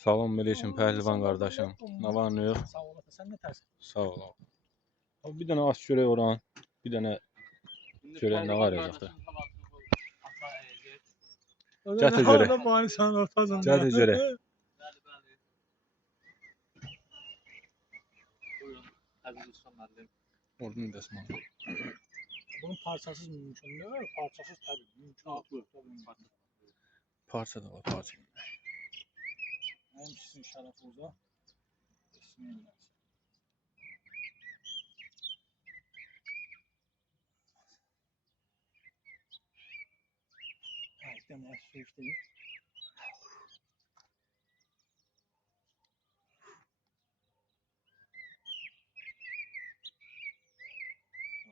Salam aleyküm pəhlivan qardaşım. Nə var nə yox? Sağ ol. Sen ne tersin? Sağ ol. Abi bir dənə az çörək oran, bir dənə çörək nə var yazıqda? Gətir görək. Orada bari sen ortazın. Gətir görək. Ordun dəsmal. Bunun parçasız mümkün değil. Parçasız tabii. Mümkün. Parça da var, parça. Hem sizin şərəfinizə. Bismillah. Ay, demək su içdim.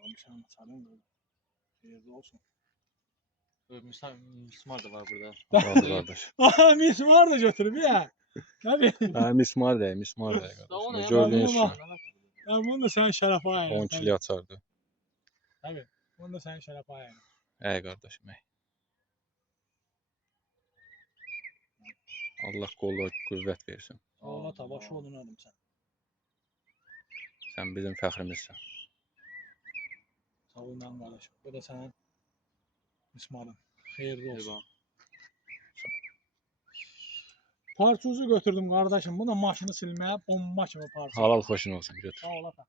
Abi sen sarın böyle. Hayırlı olsun. Mismar da var burada. Var qardaş. Aha mismar da götürüp ya. Tabii. Hə, mismar da, qardaş. Gördüyünüz Tamam. kimi Ya bunu da sen şərəfə ayırın. 10 kilo açardı. Tabii. Bunu da sen şərəfə ayırın. Əy qardaşım, əy. Allah qolluk qüvvət versin. Allah ta başı olun adım sen. Sən bizim fəxrimizsən. Sağ ol lan kardeşim. Bu da senin mismarın. Hayırlı olsun. Parçuzu götürdüm kardeşim. Bu da maşını silmeye bomba kimi parça. Halal xoşun olsun, götür. Sağ ol ata.